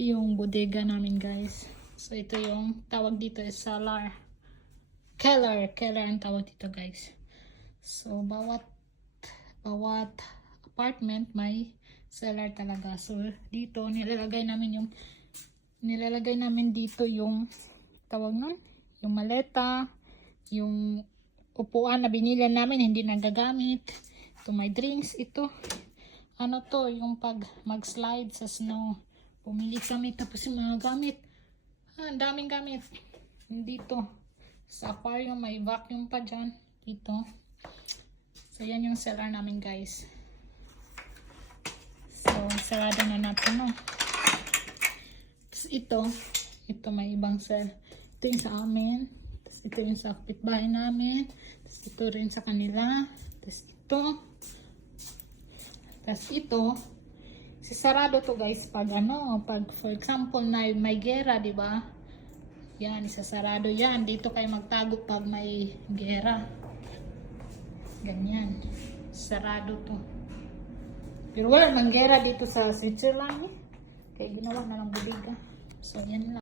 yung bodega namin, guys. So ito yung tawag dito is cellar. Keller ang tawag dito, guys. So bawat apartment may cellar talaga. So dito nilalagay namin dito yung tawag nun, yung maleta, yung upuan na binili namin hindi nagagamit. Ito may drinks. Ito ano to, yung pag mag-slide sa snow. Pumili kami tapos yung mga gamit. Ang daming gamit. Dito sa aquarium may vacuum pa dyan. Dito. So yan yung cellar namin, guys. So sarado na natin, no? Tapos ito may ibang cell. Ito yung sa amin. Tapos ito yung sa kapitbahay namin. Tapos ito rin sa kanila. Tapos ito, sisarado to, guys, pag pag for example na may gera, di ba? Yan, isasarado yan. Dito kayo magtago pag may gera. Ganyan. Sarado to. Pero wala nang gera dito sa Switzerland, eh. Kaya ginawa na lang bodega. So yan lang.